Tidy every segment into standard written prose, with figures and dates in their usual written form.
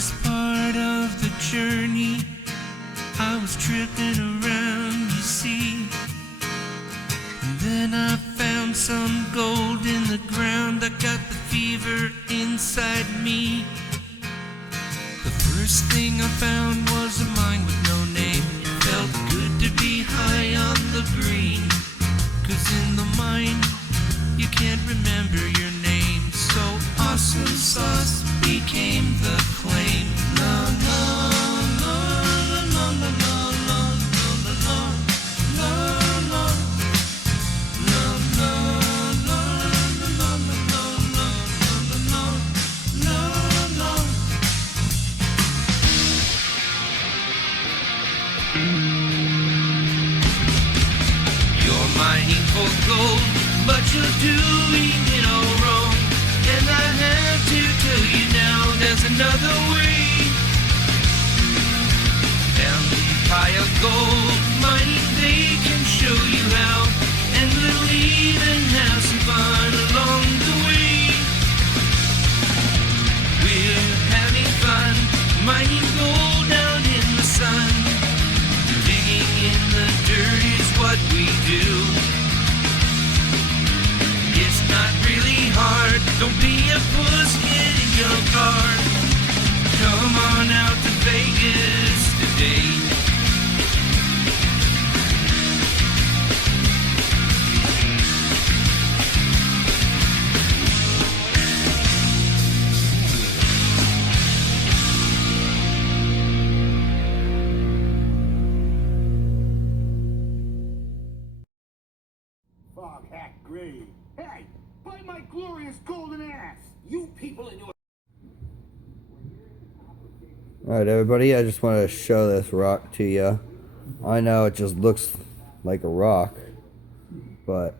first part of the journey, I was tripping around, you see. And then I found some gold in the ground. I got the fever inside me. The first thing I found was a mine with no name. It felt good to be high on the green, 'cause in the mine you can't remember your name. So awesome sauce became the claim. La la la la la la la la la la la la la. You're mining for gold, but you're doing it all wrong. And I have to tell you now, there's another way. Down the pile of gold mining, they can show you how. And we'll even have some fun along the way. We're having fun mining gold down in the sun. Digging in the dirt is what we do. It's not really hard, don't be a puss, get in your car. Come on out to Vegas today. Fog hack grave. Hey, bite my glorious golden ass! You people in your... Alright everybody, I just want to show this rock to you. I know it just looks like a rock, but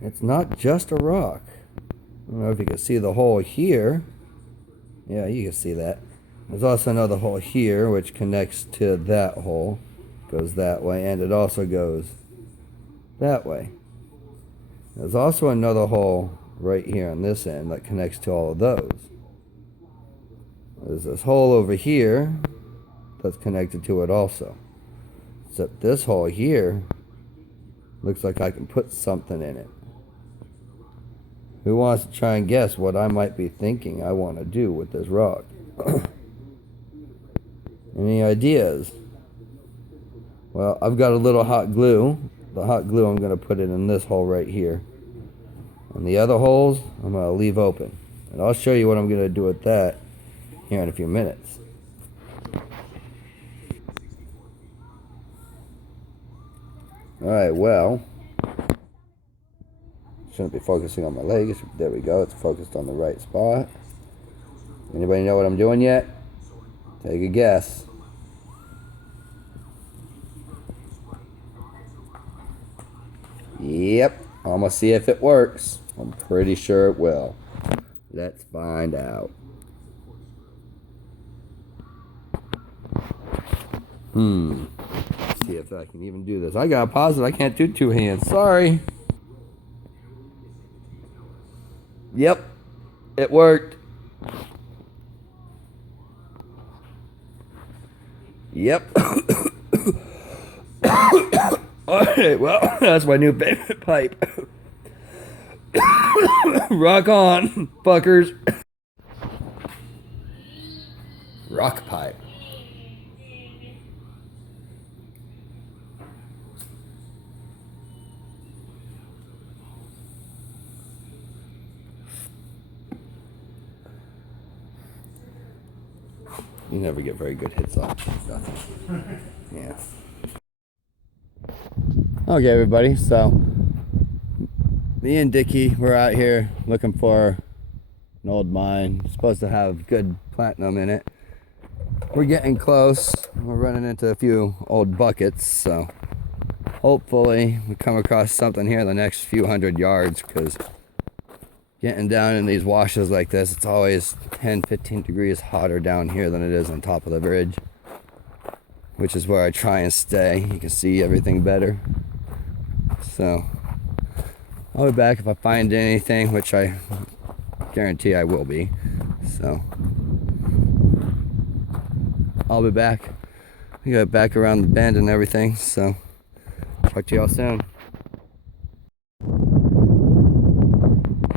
it's not just a rock. I don't know if you can see the hole here. Yeah, you can see that. There's also another hole here which connects to that hole. Goes that way, and it also goes that way. There's also another hole right here on this end that connects to all of those. There's this hole over here that's connected to it also. Except this hole here looks like I can put something in it. Who wants to try and guess what I might be thinking I want to do with this rock? Any ideas? Well, I've got a little hot glue. The hot glue I'm going to put it in this hole right here. And the other holes I'm going to leave open. And I'll show you what I'm going to do with that here in a few minutes. Alright, well, shouldn't be focusing on my legs. There we go, it's focused on the right spot. Anybody know what I'm doing yet? Take a guess. Yep, I'm gonna see if it works. I'm pretty sure it will. Let's find out. Let's see if I can even do this. I gotta pause it. I can't do two hands. Sorry. Yep, it worked. Yep. Alright, well, that's my new favorite pipe. Rock on, fuckers. Rock pipe. You never get very good hits off stuff. Yeah. Okay, everybody, so me and Dickey, we're out here looking for an old mine. It's supposed to have good platinum in it. We're getting close. We're running into a few old buckets, so hopefully we come across something here in the next few 100 yards, because getting down in these washes like this, it's always 10-15 degrees hotter down here than it is on top of the bridge, which is where I try and stay. You can see everything better. So I'll be back if I find anything, which I guarantee I will be. So I'll be back. We got back around the bend and everything, so talk to y'all soon.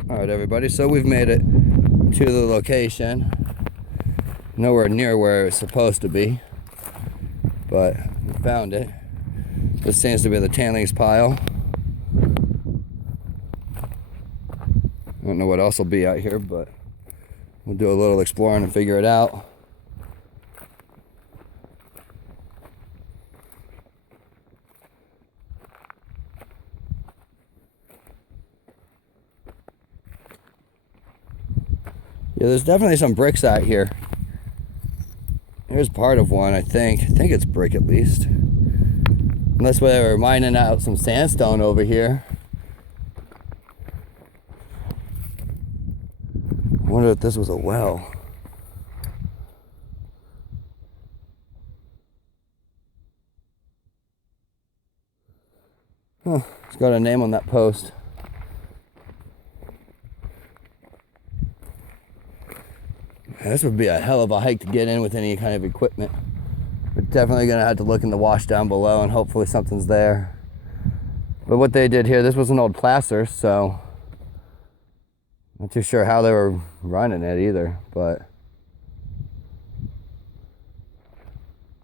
Alright everybody, so we've made it to the location. Nowhere near where it's supposed to be, but we found it. This seems to be the tailings pile. I don't know what else will be out here, but we'll do a little exploring and figure it out. Yeah, there's definitely some bricks out here. Here's part of one, I think. I think it's brick at least. Unless we were mining out some sandstone over here. I wonder if this was a well. Huh, it's got a name on that post. This would be a hell of a hike to get in with any kind of equipment. We're definitely gonna have to look in the wash down below and hopefully something's there. But what they did here, this was an old placer, so not too sure how they were running it either, but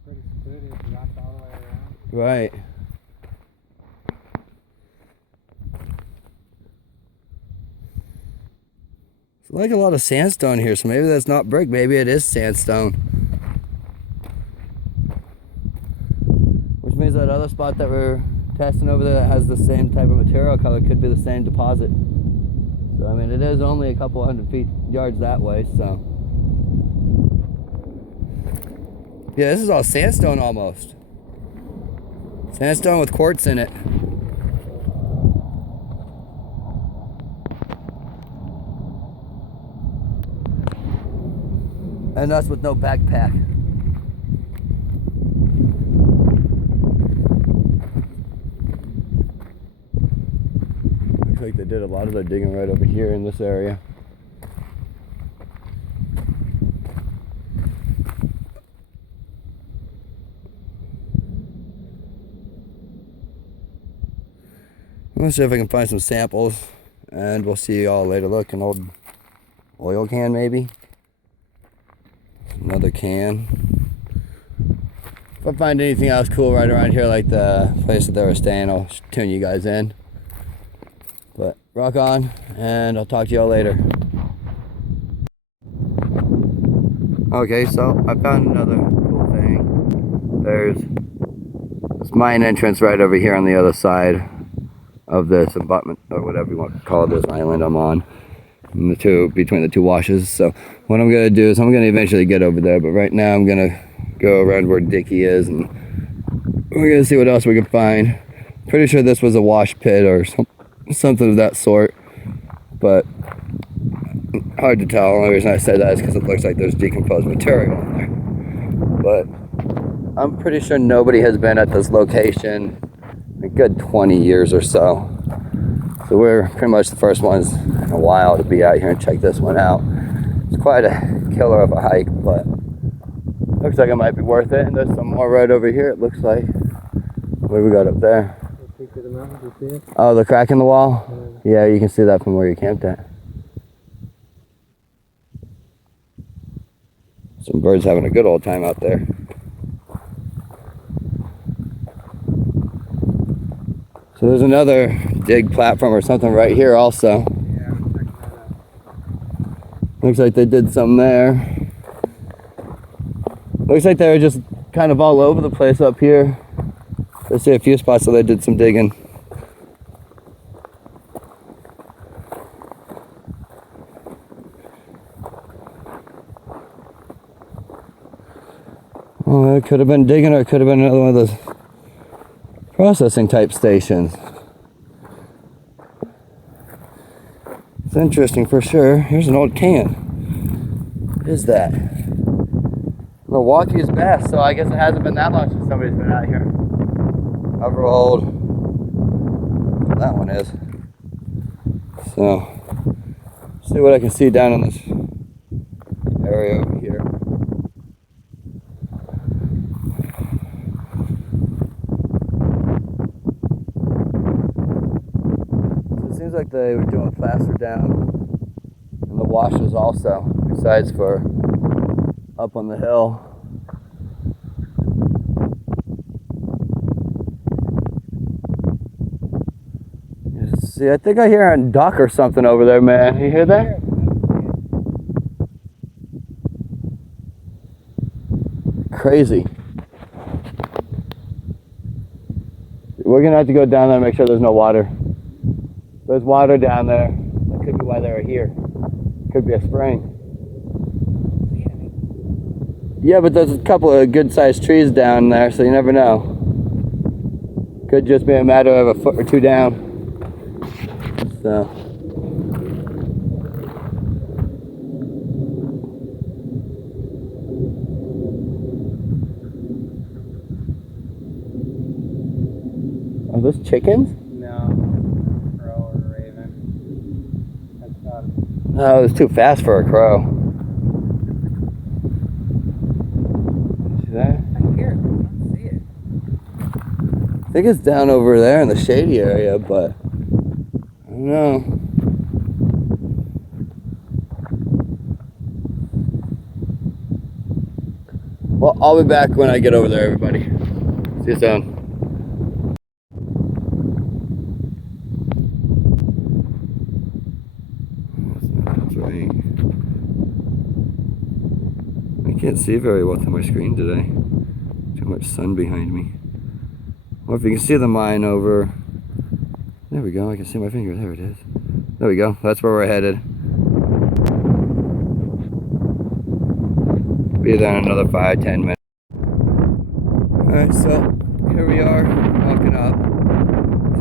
Pretty secluded, wrapped all the way around. right. It's like a lot of sandstone here, so maybe that's not brick, maybe it is sandstone. Which means that other spot that we're testing over there that has the same type of material color could be the same deposit. So I mean, it is only a couple hundred yards that way, so. Yeah, this is all sandstone almost. Sandstone with quartz in it. And us with no backpack. Looks like they did a lot of their digging right over here in this area. Let's see if I can find some samples, and we'll see y'all later. Look, an old oil can maybe. Another can. If I find anything else cool right around here, like the place that they were staying, I'll tune you guys in. But rock on, and I'll talk to y'all later. Okay, so I found another cool thing. There's this mine entrance right over here on the other side of this abutment, or whatever you want to call this island I'm on. Between the two washes. So what I'm gonna do is I'm gonna eventually get over there, but right now I'm gonna go around where Dickey is and we're gonna see what else we can find. Pretty sure this was a wash pit or something of that sort, but hard to tell. The only reason I say that is because it looks like there's decomposed material in there. But I'm pretty sure nobody has been at this location in a good 20 years or so. So we're pretty much the first ones in a while to be out here and check this one out. It's quite a killer of a hike, but looks like it might be worth it. And there's some more right over here, it looks like. What do we got up there? The peak of the mountain, do you see it? Oh, the crack in the wall? Yeah, you can see that from where you camped at. Some birds having a good old time out there. So there's another dig platform or something right here also. Yeah, I'm checking that out. Looks like they did some there. Looks like they were just kind of all over the place up here. I see a few spots where they did some digging. Oh, it could have been digging, or it could have been another one of those processing type stations. It's interesting for sure. Here's an old can. What is that? Milwaukee's best, so I guess it hasn't been that long since somebody's been out here. However old that one is. So, see what I can see down in this area over here. Seems like they were doing plaster down in the washes also, besides for up on the hill. See, I think I hear a duck or something over there, man. You hear that? Crazy. We're gonna have to go down there and make sure there's no water. There's water down there. That could be why they were here. Could be a spring. Yeah, but there's a couple of good-sized trees down there, so you never know. Could just be a matter of a foot or two down. So. Are those chickens? No. Crow or raven. That's about it. No, it was too fast for a crow. See that? I hear it, but I don't see it. I think it's down over there in the shady area, but I don't know. Well, I'll be back when I get over there, everybody. See you soon. That's right. I can't see very well through my screen today. Too much sun behind me. Well, if you can see the mine over... There we go, I can see my finger. There it is. There we go, that's where we're headed. Be there in another 5-10 minutes. Alright, so here we are, walking up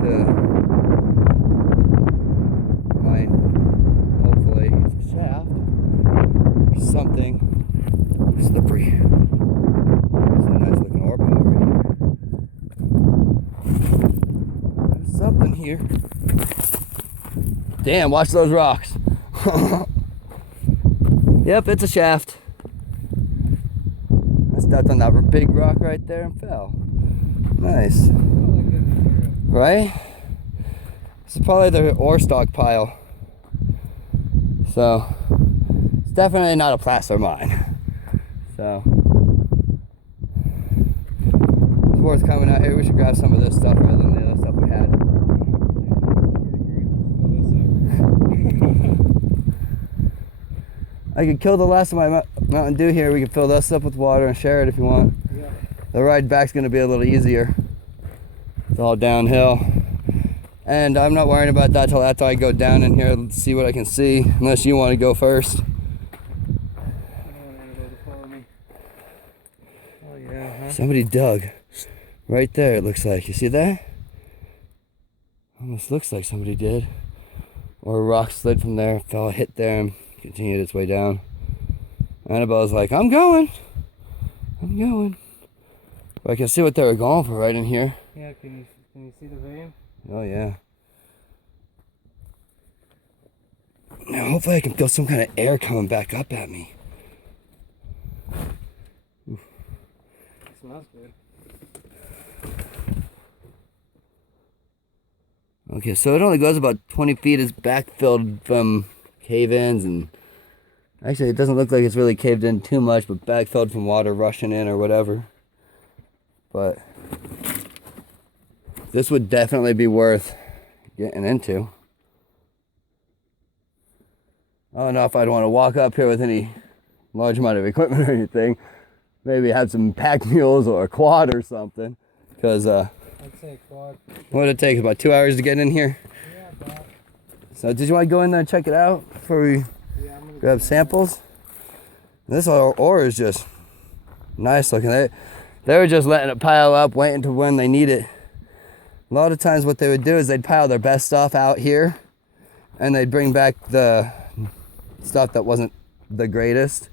to mine. Hopefully it's a shaft or something. Slippery. It's a nice looking ore pile right here. There's something here. Damn, watch those rocks. Yep, it's a shaft. I stepped on that big rock right there and fell. Nice. Right? This is probably the ore stockpile. So, it's definitely not a placer mine. So, it's worth coming out here. We should grab some of this stuff rather than the other stuff we had. I could kill the last of my Mountain Dew here. We can fill this up with water and share it if you want. Yeah. The ride back's going to be a little easier. It's all downhill. And I'm not worrying about that till after I go down in here and see what I can see. Unless you want to go first. Oh yeah, huh? Somebody dug right there, it looks like. You see that? Almost looks like somebody did. Or a rock slid from there, fell, hit there, and continued its way down. Annabelle's like, I'm going. But I can see what they were going for right in here. Yeah, can you see the vein? Oh yeah. Now hopefully I can feel some kind of air coming back up at me. It smells good. Okay, so it only goes about 20 feet. It's backfilled from cave-ins, and actually it doesn't look like it's really caved in too much, but backfilled from water rushing in or whatever. But this would definitely be worth getting into. I don't know if I'd want to walk up here with any large amount of equipment or anything. Maybe have some pack mules or a quad or something. Because I'd say quad. what would it take? About 2 hours to get in here? Yeah, about. So did you want to go in there and check it out before we Yeah, I'm gonna grab samples? This ore is just nice looking. They were just letting it pile up, waiting to when they need it. A lot of times what they would do is they'd pile their best stuff out here and they'd bring back the stuff that wasn't the greatest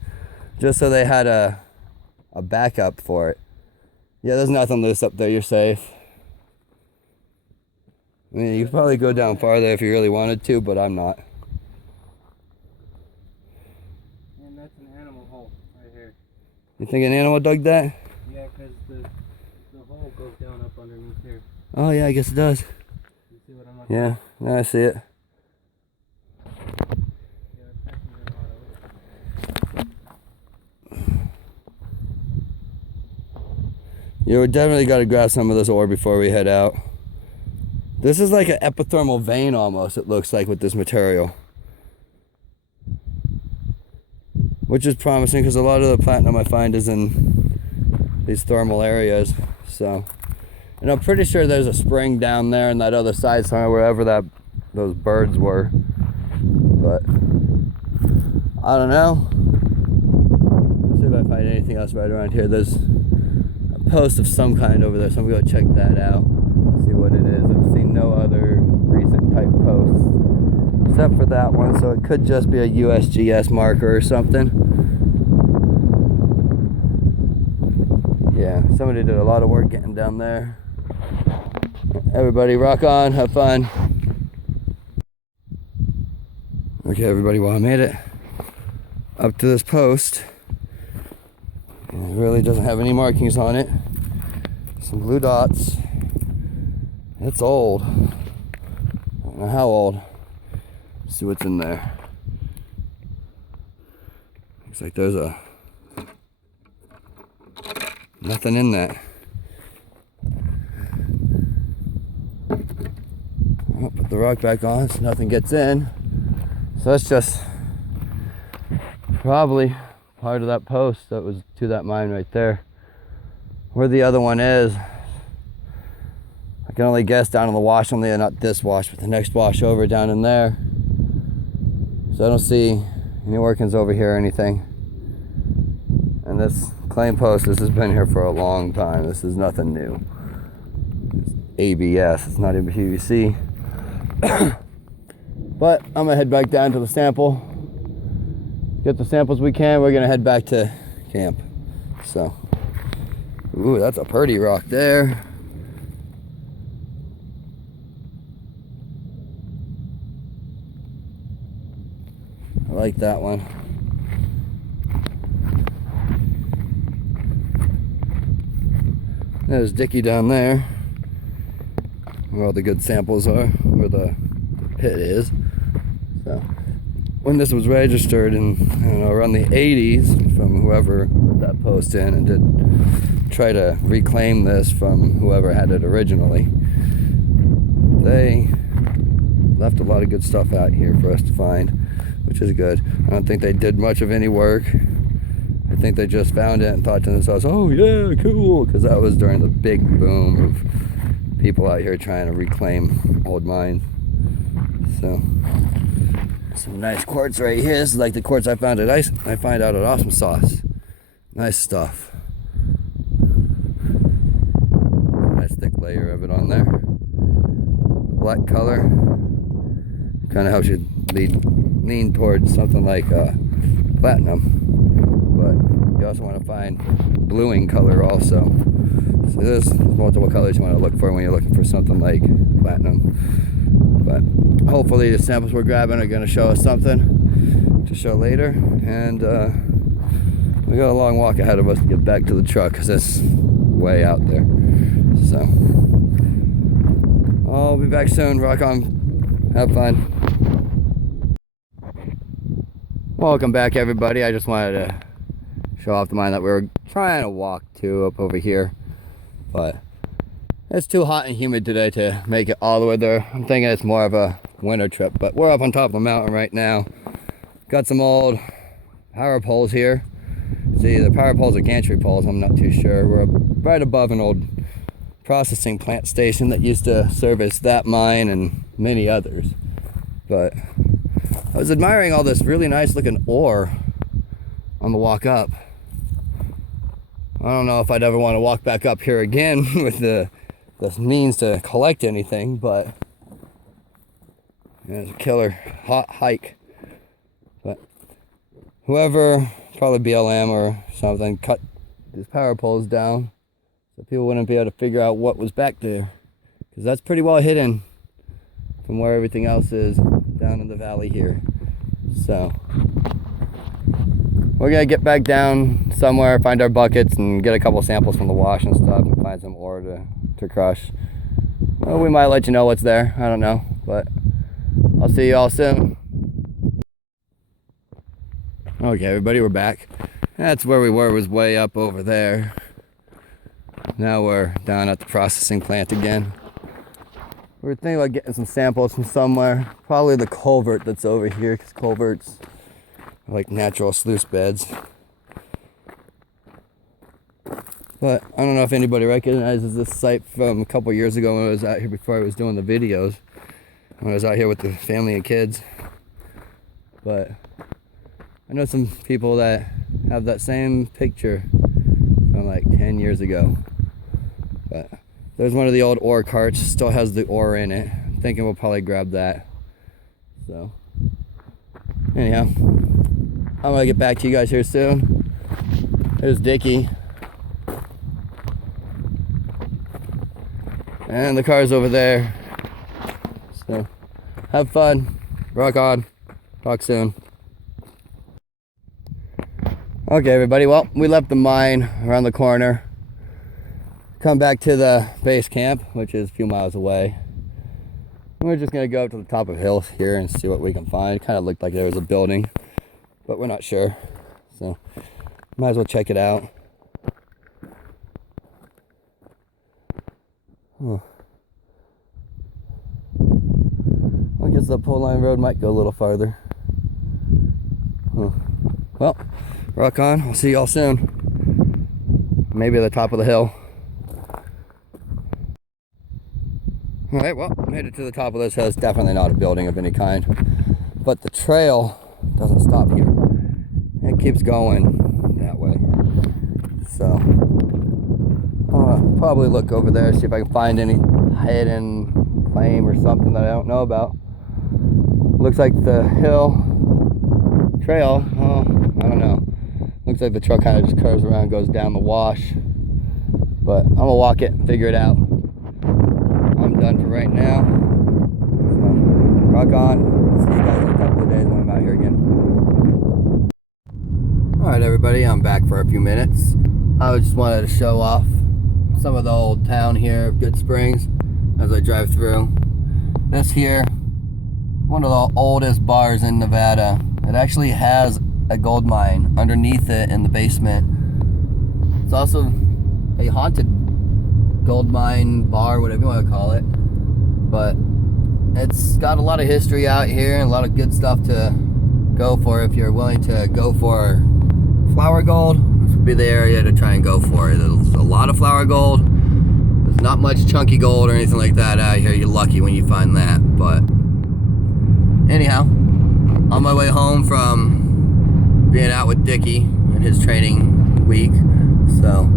just so they had a backup for it. Yeah, there's nothing loose up there. You're safe. I mean, you could probably go down farther if you really wanted to, but I'm not. And that's an animal hole right here. You think an animal dug that? Yeah, because the hole goes down up underneath here. Oh yeah, I guess it does. You see what I'm looking Yeah, now I see it. You definitely got to grab some of this ore before we head out. This is like an epithermal vein almost, it looks like, with this material. Which is promising because a lot of the platinum I find is in these thermal areas. So, and I'm pretty sure there's a spring down there on that other side somewhere, wherever those birds were. But I don't know. Let's see if I find anything else right around here. There's a post of some kind over there, so I'm gonna go check that out, see what it is. I've seen no other recent type posts except for that one, so it could just be a USGS marker or something. Yeah, somebody did a lot of work getting down there. Everybody rock on, have fun. Okay, everybody, well, I made it up to this post. It really doesn't have any markings on it. Some blue dots. It's old. I don't know how old. Let's see what's in there. Looks like there's nothing in that. I'll put the rock back on so nothing gets in. So that's just probably part of that post that was to that mine right there. Where the other one is, I can only guess down in the wash, only not this wash, but the next wash over down in there. So I don't see any workings over here or anything. And this claim post, this has been here for a long time. This is nothing new. It's ABS, it's not even PVC. But I'm gonna head back down to the sample. Get the samples we can. We're gonna head back to camp. So, ooh, that's a pretty rock there. I like that one. There's Dickey down there, where all the good samples are, where the pit is. So, when this was registered in, I don't know, around the 80s, from whoever put that post in and did try to reclaim this from whoever had it originally, they left a lot of good stuff out here for us to find, which is good. I don't think they did much of any work. I think they just found it and thought to themselves, oh yeah, cool, because that was during the big boom of people out here trying to reclaim old mines. So, some nice quartz right here. This is like the quartz I found at I find out at Awesome Sauce. Nice stuff. Nice thick layer of it on there. The black color kind of helps you lean towards something like platinum. But you also want to find bluing color also. So there's multiple colors you want to look for when you're looking for something like platinum. But hopefully the samples we're grabbing are going to show us something to show later. And we got a long walk ahead of us to get back to the truck because it's way out there. So I'll be back soon. Rock on. Have fun. Welcome back, everybody. I just wanted to show off the mine that we were trying to walk to up over here. But it's too hot and humid today to make it all the way there. I'm thinking it's more of a winter trip, but we're up on top of the mountain right now. Got some old power poles here. See, the power poles are gantry poles, I'm not too sure. We're right above an old processing plant station that used to service that mine and many others. But I was admiring all this really nice looking ore on the walk up. I don't know if I'd ever want to walk back up here again with the means to collect anything, but yeah, it's a killer hot hike. But whoever, probably BLM or something, cut these power poles down so people wouldn't be able to figure out what was back there, because that's pretty well hidden from where everything else is down in the valley here. So we're gonna get back down somewhere, find our buckets, and get a couple samples from the wash and stuff, and find some ore to crush. Well, we might let you know what's there. I don't know, but I'll see you all soon. Okay, everybody, we're back. That's where we were, was way up over there. Now we're down at the processing plant again. We're thinking about getting some samples from somewhere. Probably the culvert that's over here, because culverts are like natural sluice beds. But I don't know if anybody recognizes this site from a couple years ago when I was out here before I was doing the videos. When I was out here with the family and kids. But I know some people that have that same picture from like 10 years ago. But there's one of the old ore carts, still has the ore in it. I'm thinking we'll probably grab that. So, anyhow, I'm gonna get back to you guys here soon. There's Dickey. And the car's over there. So, have fun. Rock on. Talk soon. Okay, everybody. Well, we left the mine around the corner. Come back to the base camp, which is a few miles away. We're just gonna go up to the top of the hill here and see what we can find. It kind of looked like there was a building, but we're not sure. So, might as well check it out. Oh. I guess the pole line road might go a little farther. Huh. Well, rock on. I'll see y'all soon. Maybe at the top of the hill. Alright, well, made it to the top of this hill. It's definitely not a building of any kind. But the trail doesn't stop here. It keeps going that way. So, I'll probably look over there, see if I can find any hidden claim or something that I don't know about. Looks like the hill trail, I don't know. Looks like the trail kind of just curves around and goes down the wash. But I'm gonna walk it and figure it out. I'm done for right now. So, rock on. See you guys in a couple of days when I'm out here again. Alright, everybody, I'm back for a few minutes. I just wanted to show off some of the old town here of Good Springs as I drive through. This here, one of the oldest bars in Nevada. It actually has a gold mine underneath it in the basement. It's also a haunted gold mine bar, whatever you want to call it. But it's got a lot of history out here and a lot of good stuff to go for if you're willing to go for flour gold. This would be the area to try and go for. There's a lot of flour gold. There's not much chunky gold or anything like that out here. You're lucky when you find that. But anyhow, on my way home from being out with Dickey in his training week. So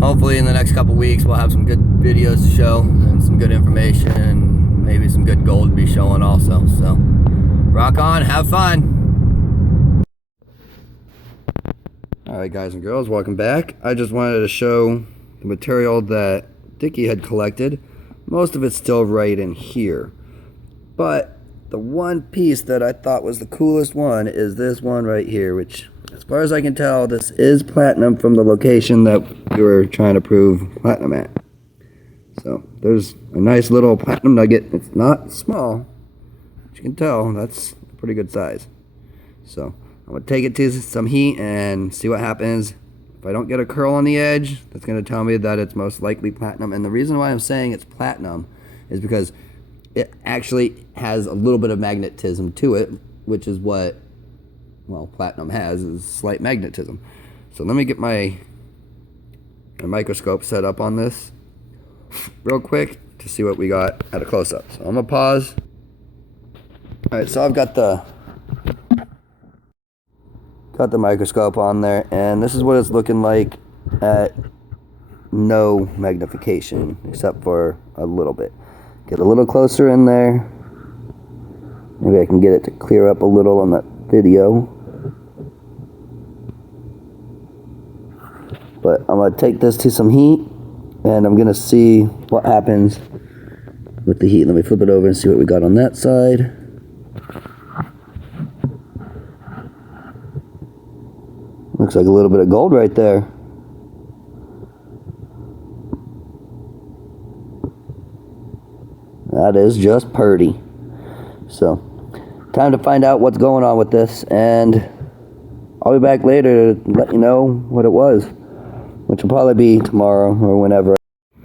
hopefully in the next couple weeks we'll have some good videos to show and some good information and maybe some good gold to be showing also. So rock on, have fun. Alright guys and girls, welcome back. I just wanted to show the material that Dickey had collected. Most of it's still right in here. But the one piece that I thought was the coolest one is this one right here, which, as far as I can tell, this is platinum from the location that we were trying to prove platinum at. So, there's a nice little platinum nugget. It's not small. As you can tell, that's a pretty good size. So, I'm going to take it to some heat and see what happens. If I don't get a curl on the edge, that's going to tell me that it's most likely platinum. And the reason why I'm saying it's platinum is because it actually has a little bit of magnetism to it, which is what, well, platinum has, is slight magnetism. So let me get my microscope set up on this real quick to see what we got at a close-up. So I'm gonna pause. Alright, so I've got the microscope on there, and this is what it's looking like at no magnification, except for a little bit. Get a little closer in there. Maybe I can get it to clear up a little on that video. But I'm going to take this to some heat, and I'm going to see what happens with the heat. Let me flip it over and see what we got on that side. Looks like a little bit of gold right there. That is just purty. So, time to find out what's going on with this, and I'll be back later to let you know what it was. which will probably be tomorrow or whenever.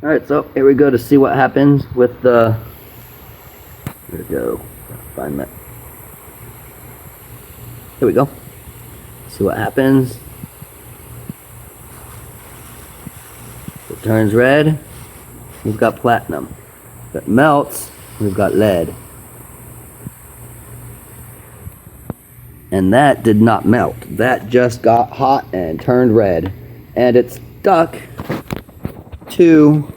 Alright, so here we go to see what happens with the... Here we go. Find that. Here we go. See what happens. If it turns red, we've got platinum. If it melts, we've got lead. And that did not melt. That just got hot and turned red. And it stuck to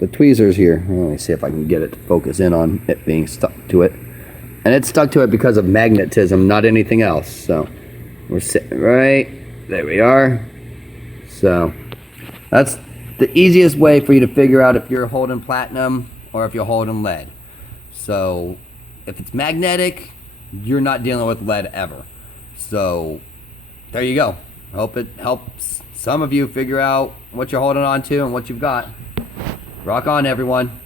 the tweezers here. Let me see if I can get it to focus in on it being stuck to it. And it's stuck to it because of magnetism, not anything else. So we're sitting right, there we are. So that's the easiest way for you to figure out if you're holding platinum or if you're holding lead. So if it's magnetic, you're not dealing with lead ever. So there you go. Hope it helps some of you figure out what you're holding on to and what you've got. Rock on, everyone.